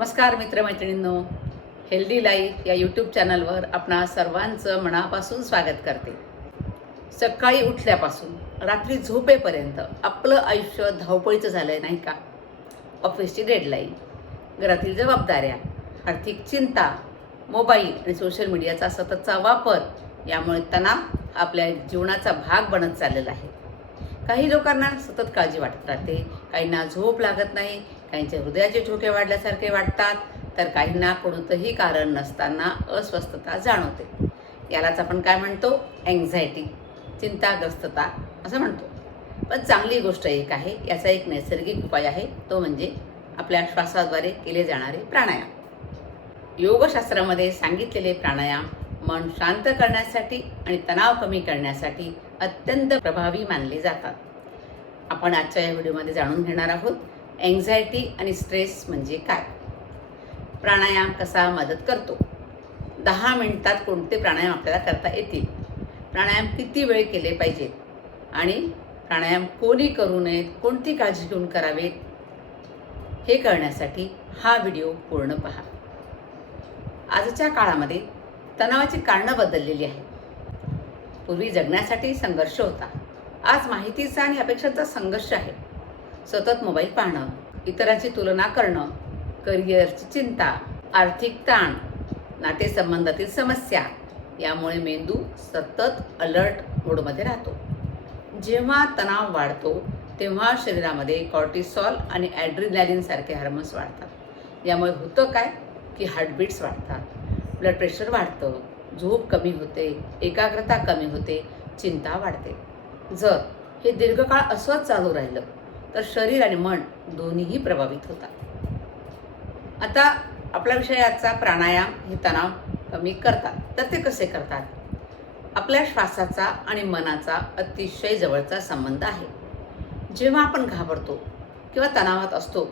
नमस्कार मित्रमैत्रिणींनो, healthy life या YouTube चॅनलवर आपणा सर्वांचं मनापासून स्वागत करते. सकाळी उठल्यापासून रात्री झोपेपर्यंत आपलं आयुष्य धावपळीचं झालं आहे नाही का? ऑफिसची डेडलाईन, घरातील जबाबदाऱ्या, आर्थिक चिंता, मोबाईल आणि सोशल मीडियाचा सततचा वापर यामुळे तणाव आपल्या जीवनाचा भाग बनत चाललेला आहे. काही लोकांना सतत काळजी वाटत राहते, काहींना झोप लागत नाही, काहींच्या हृदयाचे ठोके वाढल्यासारखे वाटतात, तर काहींना कोणतंही कारण नसताना अस्वस्थता जाणवते. यालाच आपण काय म्हणतो? अँक्झायटी, चिंताग्रस्तता असं म्हणतो. पण चांगली गोष्ट एक आहे, याचा एक नैसर्गिक उपाय आहे, तो म्हणजे आपल्या श्वासाद्वारे केले जाणारे प्राणायाम. योगशास्त्रामध्ये सांगितलेले प्राणायाम मन शांत करण्यासाठी आणि तणाव कमी करण्यासाठी अत्यंत प्रभावी मानले जातात. आपण आजच्या या व्हिडिओमध्ये जाणून घेणार आहोत अँक्झायटी आणि स्ट्रेस म्हणजे काय, प्राणायाम कसा मदत करतो, 10 मिनिटात कोणते प्राणायाम आपल्याला करता येतील, प्राणायाम किती वेळ केले पाहिजेत आणि प्राणायाम कोणी करू नयेत, कोणती काळजी घेऊन करावेत, हे कळण्यासाठी हा व्हिडिओ पूर्ण पहा. आजच्या काळामध्ये तणावाची कारणं बदललेली आहेत. पूर्वी जगण्यासाठी संघर्ष होता, आज माहितीचा आणि अपेक्षांचा संघर्ष आहे. सतत मोबाईल पाहणं, इतरांची तुलना करणं, करिअरची चिंता, आर्थिक ताण, नातेसंबंधातील समस्या यामुळे मेंदू सतत अलर्ट मोडमध्ये राहतो. जेव्हा तणाव वाढतो तेव्हा शरीरामध्ये कॉर्टिसॉल आणि ॲड्रिनॅलिन सारखे हार्मोन्स वाढतात. यामुळे होतं काय की हार्टबीट्स वाढतात, ब्लड प्रेशर वाढतं, झोप कमी होते, एकाग्रता कमी होते, चिंता वाढते. जर हे दीर्घकाळ असंच चालू राहिलं तर शरीर आणि मन दोन्हीही प्रभावित होतात. आता आपला विषय आजचा प्राणायाम हे तणाव कमी करतात. तर ते कसे करतात? आपल्या श्वासाचा आणि मनाचा अतिशय जवळचा संबंध आहे. जेव्हा आपण घाबरतो किंवा तणावात असतो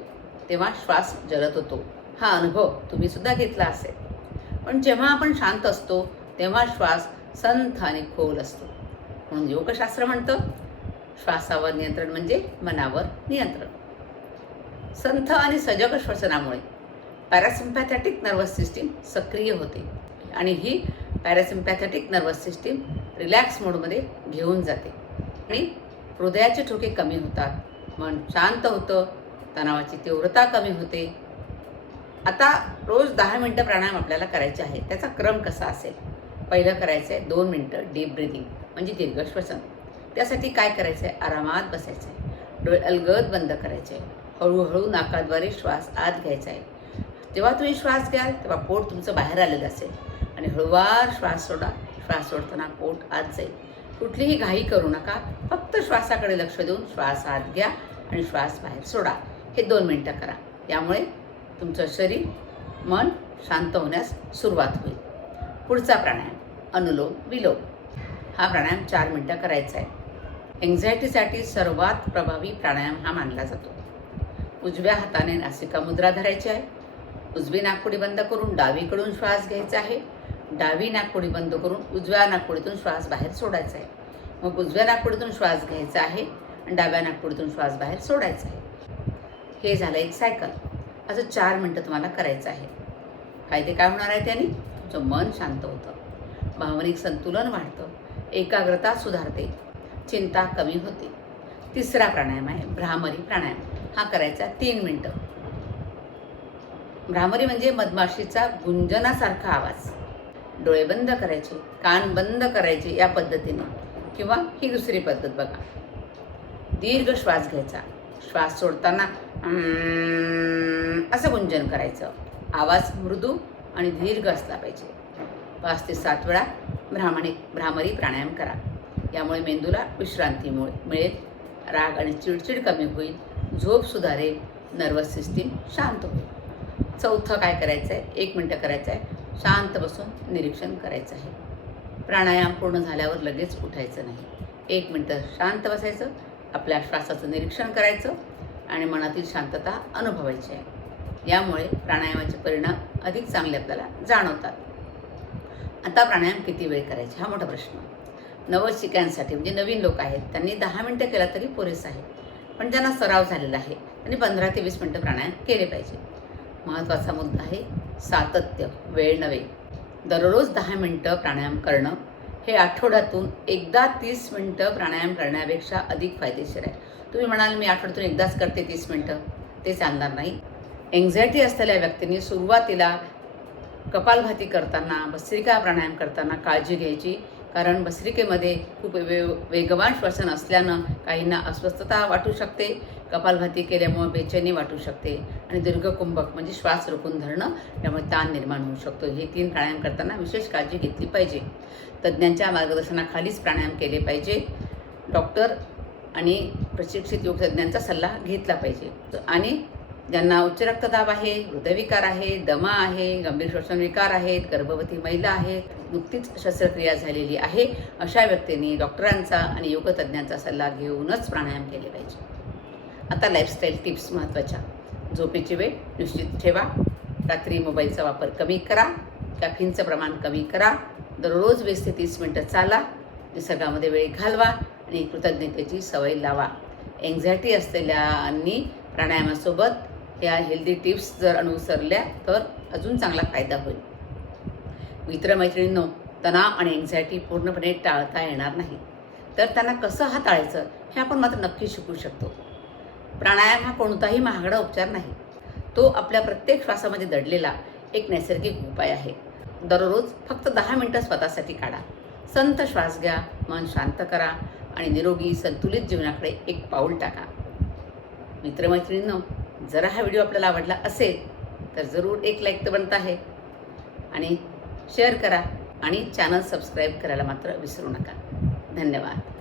तेव्हा श्वास जलद होतो. हा अनुभव तुम्ही सुद्धा घेतला असेल. पण जेव्हा आपण शांत असतो तेव्हा श्वास संथ आणि खोल असतो. म्हणून योगशास्त्र म्हणतं श्वासावर नियंत्रण म्हणजे मनावर नियंत्रण. संथ आणि सजग श्वसनामुळे पॅरासिम्पॅथॅटिक नर्वस सिस्टीम सक्रिय होते आणि ही पॅरासिम्पॅथॅटिक नर्वस सिस्टीम रिलॅक्स मोडमध्ये घेऊन जाते आणि हृदयाचे ठोके कमी होतात, मन शांत होतं, तणावाची तीव्रता कमी होते. आता रोज 10 मिनटं प्राणायाम आपल्याला करायचे आहे. त्याचा क्रम कसा असेल? पहिलं करायचं आहे 2 मिनटं डीप ब्रिदिंग म्हणजे दीर्घ श्वसन. त्यासाठी काय करायचं आहे? आरामात बसायचं आहे, डोळे अलगद बंद करायचे आहे, हळूहळू नाकाद्वारे श्वास आत घ्यायचा आहे. जेव्हा तुम्ही श्वास घ्याल तेव्हा पोट तुमचं बाहेर आलेलं असेल आणि हळूवार श्वास सोडा. श्वास सोडताना पोट आत जाईल. कुठलीही घाई करू नका, फक्त श्वासाकडे लक्ष देऊन श्वास आत घ्या आणि श्वास बाहेर सोडा. हे 2 मिनटं करा. यामुळे तुमचं शरीर मन शांत होण्यास सुरुवात होईल. पुढचा प्राणायाम अनुलोम विलोम. हा प्राणायाम 4 मिनटं करायचा आहे. अँक्झायटीसाठी सर्वात प्रभावी प्राणायाम हा मानला जातो. उजव्या हाताने नासिका मुद्रा धरायची आहे. उजवी नाकपुडी बंद करून डावीकडून श्वास घ्यायचा आहे. डावी नाकपुडी बंद करून उजव्या नाकपुडीतून श्वास बाहेर सोडायचा आहे. मग उजव्या नाकपुडीतून श्वास घ्यायचा आहे आणि डाव्या नाकपुडीतून श्वास बाहेर सोडायचा आहे. हे झालं एक सायकल. असं 4 मिनटं तुम्हाला करायचं आहे. फायदे काय होणार आहे त्याने? तुमचं मन शांत होतं, भावनिक संतुलन वाढतं, एकाग्रता सुधारते, चिंता कमी होते. तिसरा प्राणायाम आहे भ्रामरी प्राणायाम. हा करायचा 3 मिनटं. भ्रामरी म्हणजे मधमाशीचा गुंजनासारखा आवाज. डोळे बंद करायचे, कान बंद करायचे या पद्धतीने. किंवा ही दुसरी पद्धत बघा. दीर्घ श्वास घ्यायचा, श्वास सोडताना असं गुंजन करायचं. आवाज मृदू आणि दीर्घ असला पाहिजे. 5 ते 7 वेळा भ्रामरी प्राणायाम करा. यामुळे मेंदूला विश्रांती मिळेल, राग आणि चिडचिड कमी होईल, झोप सुधारेल, नर्वस सिस्टीम शांत होईल. चौथं काय करायचं आहे? 1 मिनटं करायचं आहे. शांत बसून निरीक्षण करायचं आहे. प्राणायाम पूर्ण झाल्यावर लगेच उठायचं नाही. 1 मिनटं शांत बसायचं, आपल्या श्वासाचं निरीक्षण करायचं आणि मनातील शांतता अनुभवायची आहे. यामुळे प्राणायामाचे परिणाम अधिक चांगले आपल्याला जाणवतात. आता प्राणायाम किती वेळ करायचे हा मोठा प्रश्न. नवशिक्यांसाठी म्हणजे नवीन लोक आहेत त्यांनी 10 मिनटं केला तरी पुरेसं आहे. पण ज्यांना सराव झालेला आहे त्यांनी 15 ते 20 मिनटं प्राणायाम केले पाहिजे. महत्त्वाचा मुद्दा आहे सातत्य, वेळ नव्हे. दररोज 10 मिनटं प्राणायाम करणं हे आठवड्यातून एकदा 30 मिनटं प्राणायाम करण्यापेक्षा अधिक फायदेशीर आहे. तुम्ही म्हणाल मी आठवड्यातून एकदाच करते 30 मिनटं, ते चालणार नाही. एन्झायटी असलेल्या व्यक्तींनी सुरुवातीला कपालभाती करताना, भस्त्रिका प्राणायाम करताना काळजी घ्यायची. कारण भस्त्रिकेमध्ये खूप वेगवान श्वसन असल्यानं काहींना अस्वस्थता वाटू शकते, कपालभाती केल्यामुळे बेचैनी वाटू शकते आणि दीर्घकुंभक म्हणजे श्वास रोखून धरणं, त्यामुळे ताण निर्माण होऊ शकतो. हे 3 प्राणायाम करताना विशेष काळजी घेतली पाहिजे. तज्ज्ञांच्या मार्गदर्शनाखालीच प्राणायाम केले पाहिजे. डॉक्टर आणि प्रशिक्षित योग तज्ज्ञांचा सल्ला घेतला पाहिजे. आणि ज्यांना उच्च रक्तदाब आहे, हृदयविकार आहे, दमा आहे, गंभीर श्वसन विकार आहेत, गर्भवती महिला आहेत, नुकतीच शस्त्रक्रिया झालेली आहे, अशा व्यक्तींनी डॉक्टरांचा आणि योगतज्ञांचा सल्ला घेऊनच प्राणायाम केले पाहिजे. आता लाईफस्टाईल टिप्स महत्त्वाच्या. झोपेची वेळ निश्चित ठेवा. रात्री मोबाईलचा वापर कमी करा. कॅफीनचं प्रमाण कमी करा. दररोज 20 ते 30 मिनटं चाला. निसर्गामध्ये वेळ घालवा आणि कृतज्ञतेची सवय लावा. एन्झायटी असलेल्यांनी प्राणायामासोबत ह्या हेल्दी टिप्स जर अनुसरल्या तर अजून चांगला फायदा होईल. मित्रमैत्रिणींनो, तणाव आणि एन्झायटी पूर्णपणे टाळता येणार नाही, तर त्यांना कसं हाताळायचं हे आपण मात्र नक्की शिकू शकतो. प्राणायाम हा कोणताही महागडा उपचार नाही. तो आपल्या प्रत्येक श्वासामध्ये दडलेला एक नैसर्गिक उपाय आहे. दररोज फक्त 10 मिनटं स्वतःसाठी काढा. संत श्वास घ्या, मन शांत करा आणि निरोगी संतुलित जीवनाकडे एक पाऊल टाका. मित्रमैत्रिणींनो, जर हा व्हिडिओ आपल्याला आवडला असेल तर जरूर एक लाईक तर बनता आहे आणि शेअर करा आणि चॅनल सबस्क्राईब करायला मात्र विसरू नका. धन्यवाद.